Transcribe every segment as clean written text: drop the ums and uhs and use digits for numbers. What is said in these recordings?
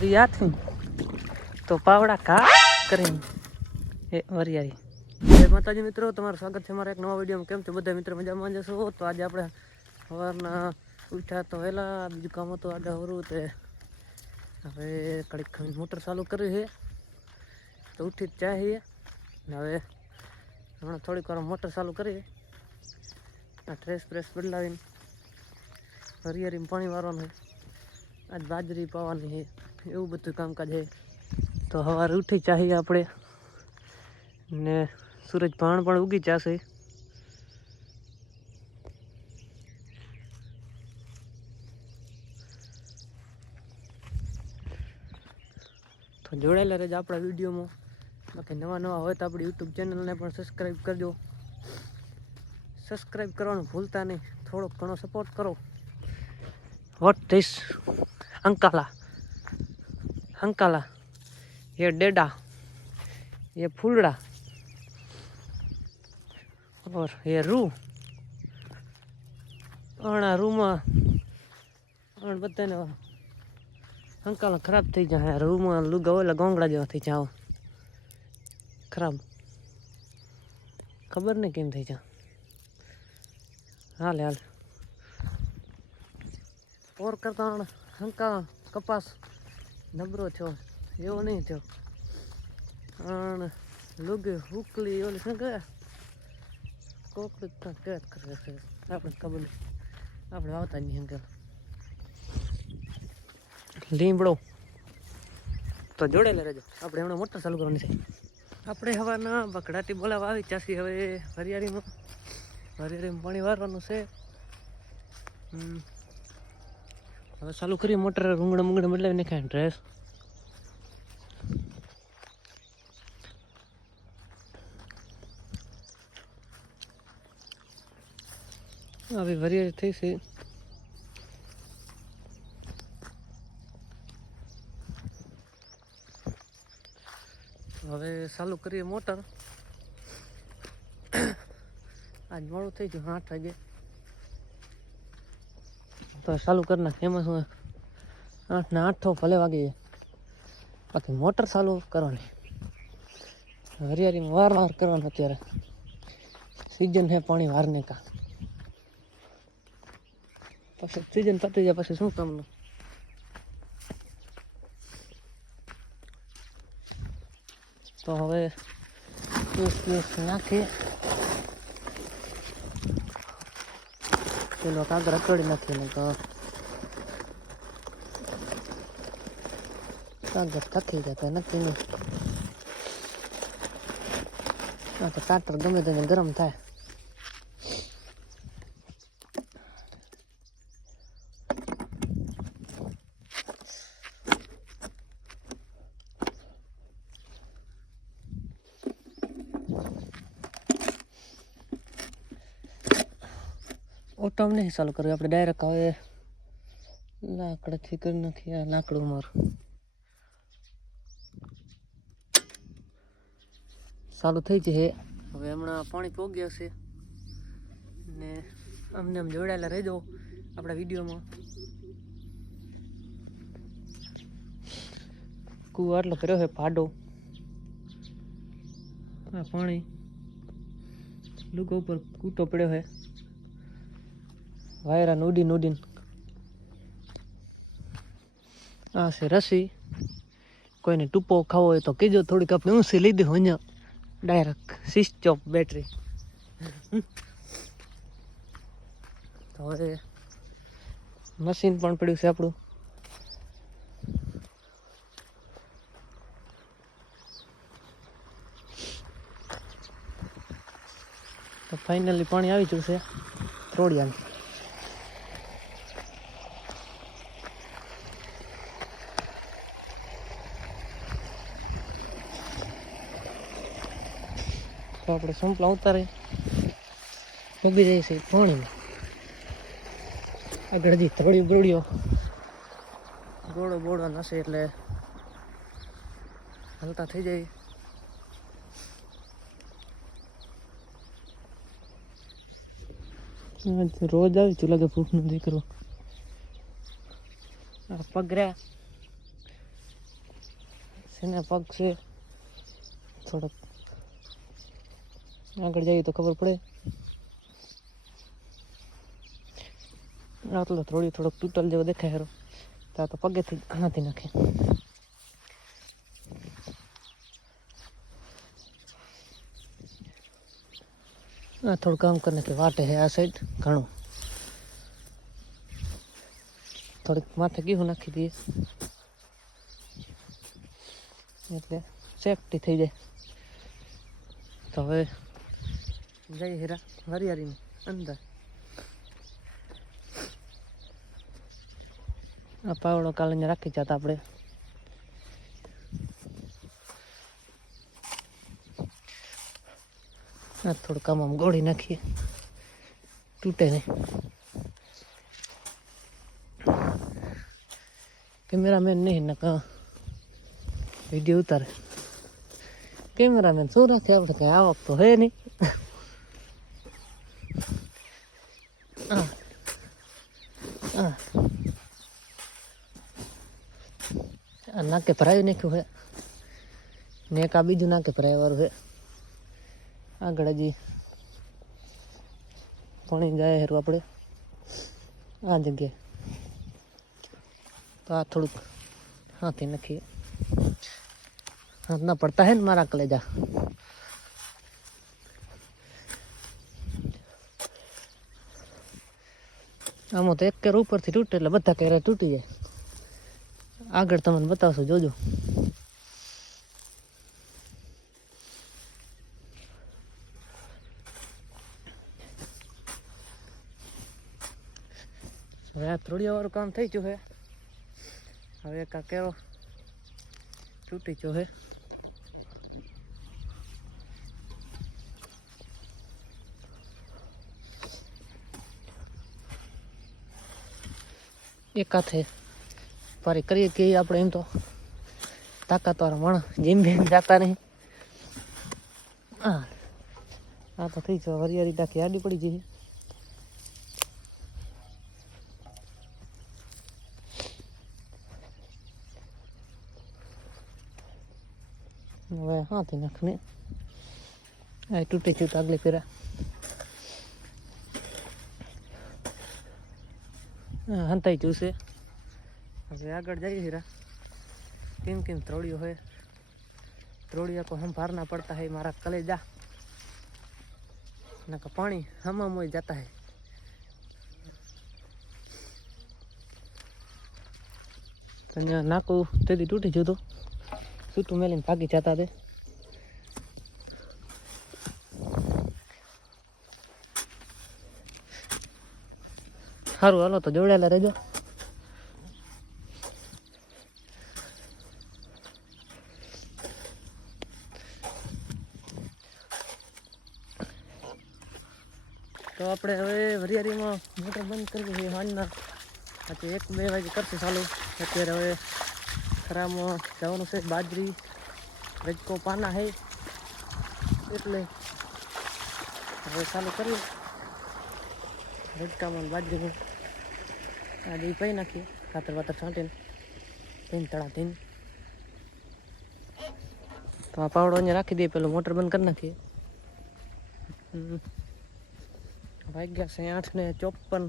રિયાથી તો પાવડા કા કરીને એ વરિયારી જય માતાજી મિત્રો, તમારું સ્વાગત છે મારા એક નવા વિડીયોમાં. કેમ છો બધા મિત્રો? મજામાં જશો? તો આજે આપણે સવારના ઉઠ્યા તો વહેલા, બીજું કામ હતું આજે હરું તે હવે કડીક મોટર ચાલુ કરી છે તો ઉઠી જ ચાહીએ ને હવે હમણાં થોડીક વાર મોટર ચાલુ કરી આ ડ્રેસ બદલાવીને હરિયાળીમાં પાણી વારવાનું છે, આજ બાજરી પાવાની છે, એવું બધું કામકાજ છે. તો સવારે ઉઠી ચાહીએ આપણે ને સૂરજ ભાણ પણ ઉગી જશે. તો જોડાયેલા રહેજો આપણા વિડીયોમાં. બાકી નવા હોય તો આપણી યુટ્યુબ ચેનલને પણ સબસ્ક્રાઈબ કરજો. સબસ્ક્રાઈબ કરવાનું ભૂલતા નહીં, થોડોક ઘણો સપોર્ટ કરો. વોટ ધીસ અંકાલા ये डेडा, ये फूलड़ा और ये रू रूमा बताने अंकाला खराब थी जाए रूमा लुगा ओला गोंगड़ा जेवा थी जाओ खराब खबर नहीं केम थी जा हाल और करता अंका कपास नबरो थो एवं नहीं थो लुगे हुकली ओली શું કહે કોકડી કેત કરે છે આપણે ખબર નહીં, આપણે આવતા નહીં અંકલ લીમડો. તો જોડેલા રહેજો, આપણે હમણાં મોટર ચાલુ કરવાની છે. આપણે હવાના બકડાટી બોલાવા આવી ચાસી હવે હરિયાળીમાં પાણી વારવાનું છે. હવે ચાલુ કરીએ મોટર. રૂંગડા બદલાવી નાખ્યા ડ્રેસ. આવી વરિયાળી થઈ છે. હવે ચાલુ કરીએ મોટર. આજ મોડું થઈ ગયું 8 વાગે તો ચાલુ કરી નાખ. એમાં શું 8 ને 8 તો ભલે વાગી જાય, બાકી મોટર ચાલુ કરવાની. હરિયાળીમાં વાર કરવાનું. અત્યારે સીઝન છે પાણી વારને કા, પછી સીઝન પતી જાય પછી શું કામનું. તો હવે નાખીએ પેલો કાગળ અકડી નાખીને તો કાગળ થકી જતા નક્કી નહીં. આ તો ટાટર ગમે તેને ગરમ થાય. ઓટમ નહીં ચાલુ કર્યું આપણે, ડાયરેક્ટ હવે લાકડાથી કરી નાખીએ. લાકડું મારું ચાલુ થઈ જશે. હવે હમણાં પાણી પોગ્યું હશે ને અમને આમ જોડાયેલા રહેજો આપણા વિડીયોમાં. કૂવો આટલો કર્યો છે પાડો. આ પાણી લુગો ઉપર કૂટો પડ્યો છે. વાયરા ઉડીને આ છે રસી. કોઈને ટૂપો ખાવો હોય તો કીજો, થોડીક આપણે ઊંચી લીધી હોય અહીંયા ડાયરેક્ટ સ્વિચ ઓફ બેટરી. તો હવે મશીન પણ પડ્યું છે આપણું. તો ફાઇનલી પાણી આવી ગયું છે ત્રોડિયાનું. તો આપણે સંપલા ઉતારે ઉગી જાય છે પાણીમાં. આગળ હજી થોડી બોડો નશે એટલે હલતા થઈ જાય. રોજ આવી ચૂલા કે ભૂખ નથી કરો. પગર્યા શેના પગ છે થોડોક આગળ જઈએ તો ખબર પડે. આટલો થોડોક તૂટલ જેવો દેખાય હેરો, ત્યાં તો પગેથી હાથી નાખે. આ થોડું કામ કરીને કે વાટે હે આ સાઈડ ઘણું, થોડીક માથે ઘીવું નાખી દઈએ એટલે સેફટી થઈ જાય. તો હવે જઈ હેરા હરિયાળીની અંદર. આ પાવડો કાલે અહીંયા રાખી જતા આપણે. આ થોડું કામ આમ ગોળી નાખીએ, તૂટે નહીં. કેમેરામેન નહીં નકા વિડીયો ઉતારે. કેમેરામેન શું રાખે આપણે, કઈ આવક તો હે નહીં. નાકે ભરાવી નાખ્યું હે ને એક આ બીજું નાકે ભરાય વાળું હે. આગળ હજી પાણી જાય હેરું આપણે આ જગ્યાએ. તો આ થોડુંક હાથી નાખીએ. હાથ ના પડતા હે ને મારા કલેજા. આમાં તો એક કેર ઉપરથી તૂટે એટલે બધા કેરા તૂટી જાય. આગળ તમને બતાવશો, જોજો. હવે આ થોડી વાળું કામ થઈ ગયું હે. હવે એક આ કેરો તૂટી ગયો હે. એક હાથે પારી કરીએ કે આપણે એમ તો તાકાતવાળા માણસ જેમ બેમ જતા નહીં. આ તો થઈ જાય હરિયાળી ટાંકી આડી પડી જઈ. હવે હાથી નાખને આ તૂટે છે તો આગળ ફેરા હંતાઈ ચૂસે. હવે આગળ જઈએ હીરા. કેમ ત્રોડિયો है, त्रोड़िया को हम भरना पड़ता है मारा कलेजा ना का पानी हम हो जाता है. नाकू तेरी टूटी जो तो सूटू मेलीन भागी जाता थे. सारू हालो तो जोड़ेला रहो. तो આપણે હવે વરિયાળીમાં મોટર બંધ કરવી છે સાંજના. પછી 1-2 વાગે કરશે ચાલુ. અત્યારે હવે ખરામાં જવાનું છે. બાજરી રજકો પાના છે એટલે હવે ચાલુ કરીએ. રજકામાં બાજરીનું આજે પાઈ નાખીએ ખાતર વાતર છાંટીને તળા થઈને. તો આ પાવડો અહીંયા રાખી દઈએ, પેલું મોટર બંધ કરી નાખીએ. વાગ્યા છે 8:54.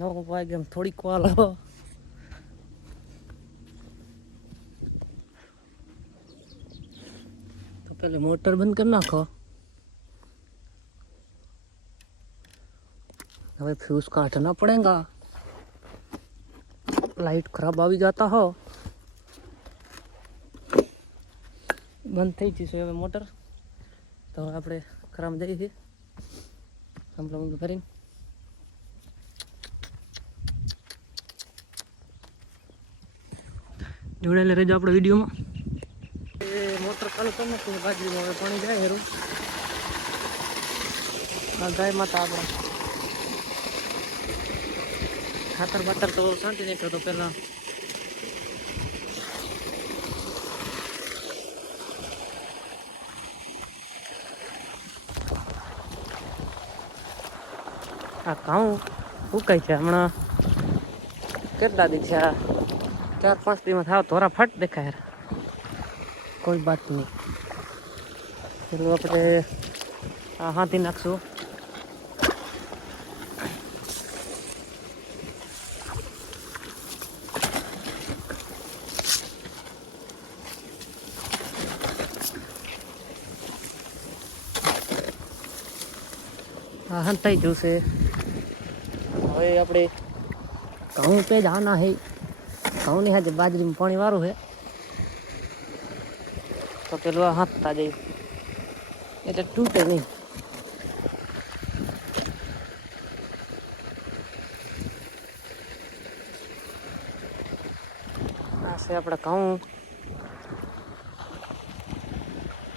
9 વાગ્યા થોડીક વાર તો पहले मोटर बंद करना खो. हमें फ्यूज काटना पड़ेगा, लाइट खराब आ जाता हो. बंद थी जैसे हमें मोटर. तो आप खराब जाइए हम लोग करें. जोड़ेले रहो आप वीडियो में. मोटर चालू करना तो बाजरी में पानी जाए हेरू. गाय माता आप खातर बातर तो शांति नहीं करते पहला. आ घऊँ फूकाई है हमणा કેટલા દી થયા 4-5 દી માં થાવ ધોરા ફટ દેખાય. કોઈ બાત નહીં. પેલું આપણે આ હાથી નાખશું. હા હંતાઈ ગયું છે. હવે આપણે ઘઉં पे જ આના હે. ઘઉંની સાથે બાજરીમાં પાણી વાળું છે તો પેલું આ હાંકતા જાય એટલે તૂટે નહીં. આ છે આપણા ઘઉં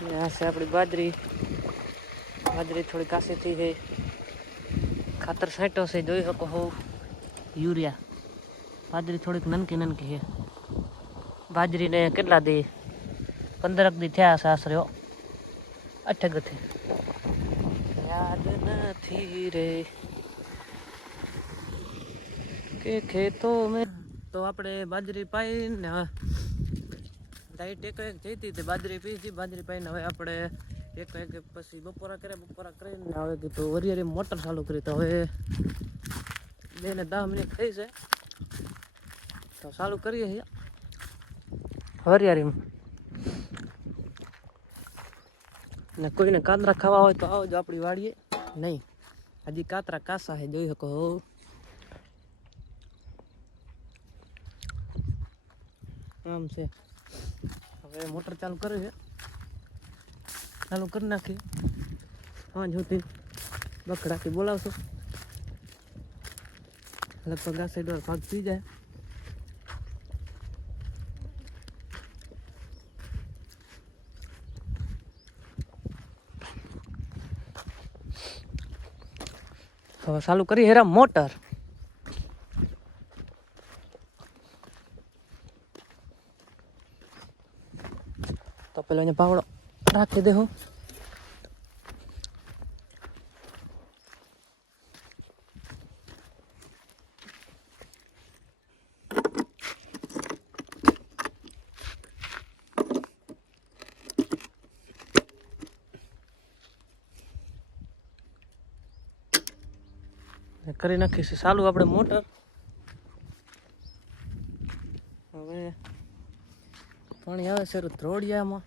ને આ છે આપણી બાજરી. બાજરી થોડી કાસી થઈ છે. ખાતર છાંટ્યો છે, જોઈ શકો હો, યુરિયા. બાજરી થોડીક નનકી નનકી છે. બાજરીને કેટલા દી 15 દી થયા છે આશરે. 8 ગથી યાદ નથી રે કે ખેતો મેં. તો આપણે બાજરી પાઈને લાઈટ એક જઈતી તે બાજરી પીધી. બાજરી પાઈને હવે આપણે એક પછી બપોરા કરીને હવે કીધું વરિયાળી મોટર ચાલુ કરી. તો હવે 2 ને 10 મિનિટ થઈ છે તો ચાલુ કરીએ છીએ વરિયાળીમાં. ને કોઈને કાતરા ખાવા હોય તો આવજો આપણી વાડીએ. નહીં, હજી કાતરા કાસા છે, જોઈ શકો. આમ છે. હવે મોટર ચાલુ કરે છે, ચાલુ કરી નાખીએ. હા જોતી બકડાથી બોલાવશો, લગભગ આ સાઈડ ભાગ પી જાય. હવે ચાલુ કરી હેરા મોટર. તો પેલો અહીંયા પાવડો રાખી દે હું. કરી નાખીશું ચાલુ આપણે મોટર. હવે પાણી આવે છે ધ્રોડિયામાં.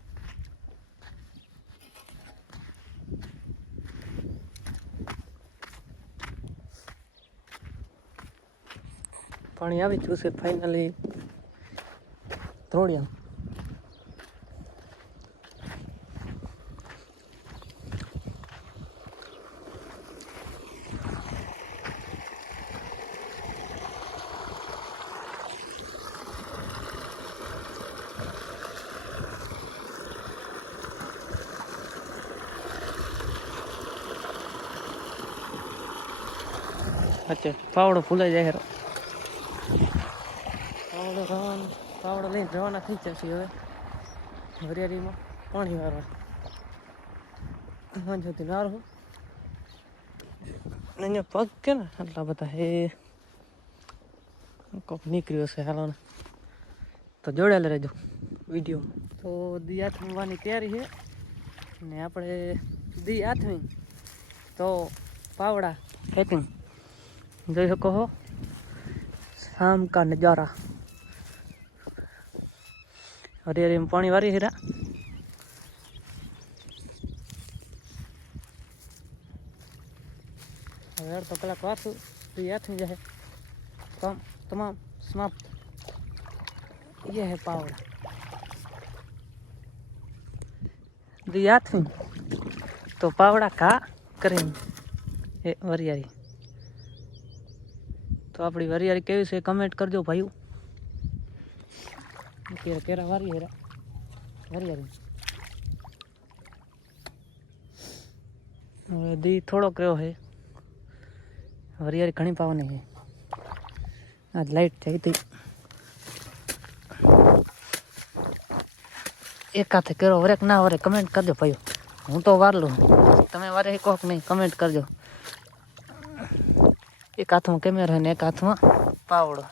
પાણી આવી ગયું છે ફાઇનલી ધ્રોડિયા. અચ્છા, પાવડો ફૂલાઈ જાય. પાવડો લઈને રવાના થઈ જશે હવે હરિયાળીમાં પાણી વાળવા. વાંધોથી નારું અહીંયા પગ કે ને આટલા બધા એ કોક નીકળ્યો છે. હાલો ને તો જોડેલા રહેજો વિડીયો. તો દી આથમવાની તૈયારી છે ને આપણે દી આથમી તો પાવડા ખેતી જોઈ શકો હો. શામ કા નજારા. હરિયાળીમાં પાણી વારી હીરા. હવે અડધો કલાક વારશું તો હાથમી જાય. કામ તમામ સમાપ્ત. ये है पावड़ा दी हाथमी तो पावड़ा का करें ए वरियारी. तो अपनी वरियारी केवी से कमेंट करजो भाई. केरा वारी है वरियारी. હવે દી થોડો કયો હે વરિયાળી ઘણી પાવાની છે. આજ લાઈટ થઈ હતી. એક હાથે કરો વરેક ના વરે કમેન્ટ કરજો ભાઈઓ. હું તો વાર લઉં, તમે વારે કોક નહીં કમેન્ટ કરજો. એક હાથમાં કેમેરા ને એક હાથમાં પાવડો.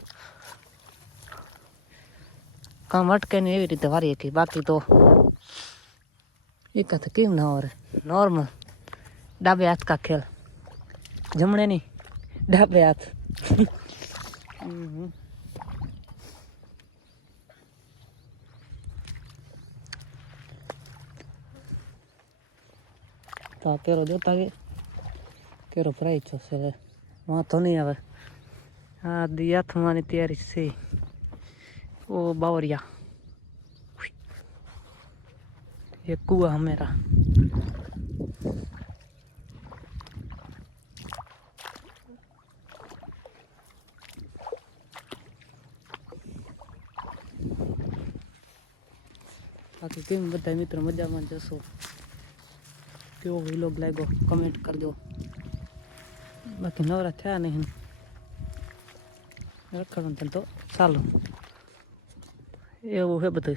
કામ અટકે ને એવી રીતે વારી હતી. બાકી તો एक हाथ केम ना हो रहे नॉर्मल डाबे हाथ का खेल जमणे नहीं डाबे हाथ तो केरो जोता गए केरो फ्राई छो से वहाँ तो नहीं आवे हाँ दिया थमानी तैयारी से ओ बावरिया ये कुआ हमेरा बाकी केम बता मित्र मजा में जसो केवो व्लॉग लागो कमेंट कर दो बाकी नवरा थया नहीं रखण तो चालो एवं है बधु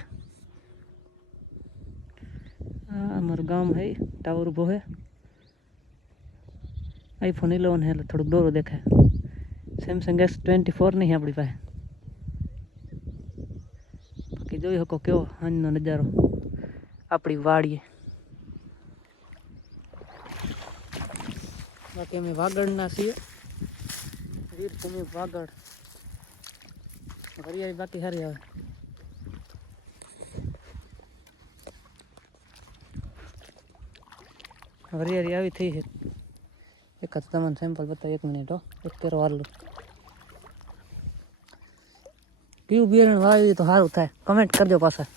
अमर गाम है टावर उभो है आईफोन 11 है थोड़ा डोरो देखा सैमसंग S24 नहीं है अपनी पास बाकी जो सको केवो हांजनो नजारो अपनी वाड़ीए बाकी अमे वागड़ना छीए वीर भूमि वागड़ हरियाળી बाकी सारी आवे हरियाળી આવી થઈ છે એક જ તમને સેમ્પલ બતાવી 1 મિનિટ હો એક કેરો વારલું કયું બિયારણ વાવી તો સારું થાય કમેન્ટ કરજો પાછા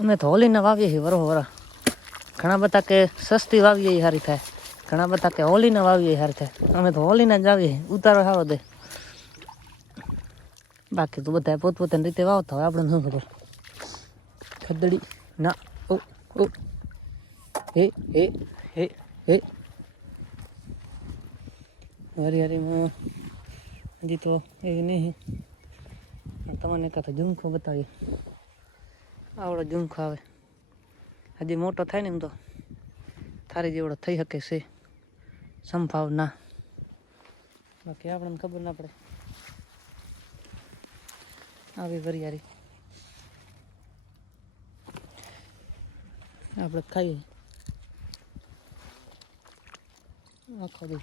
અમે તો હોલીના વાવીએ છીએ વરો વરા ઘણા બધા કે સસ્તી વાવીએ એ સારી થાય ઘણા બધા કે હોલીના વાવીએ એ સારી થાય અમે તો હોલીના જ વાવીએ ઉતારો સારો દે બાકી તો બધા પોતપોતાની રીતે વાવતા હોય આપણે શું ખબર ખદડી ના ઓ ઓ હે હે હે હે હરિયાળીમાં હજી તો એ નહીં તમને કાં તો ઝુમખો બતાવીએ આવડો ઝુમખો આવે હજી મોટો થાય ને એમ તો થારી જેવડો થઈ શકે છે સંભાવના બાકી આપણને ખબર ના પડે આવી વરિયાળી આપણે ખાઈએ આખો દી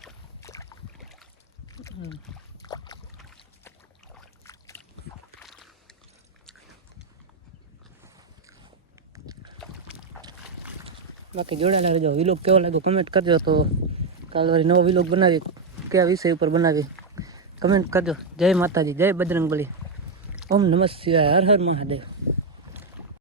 બાકી જોડાયેલા રહેજો વિલોગ કેવો લાગ્યો કમેન્ટ કરજો તો કાલ વળી નવો વિલોગ બનાવીએ કયા વિષય ઉપર બનાવીએ કમેન્ટ કરજો જય માતાજી જય બજરંગબલી ઓમ નમઃ શિવાય હર હર મહાદેવ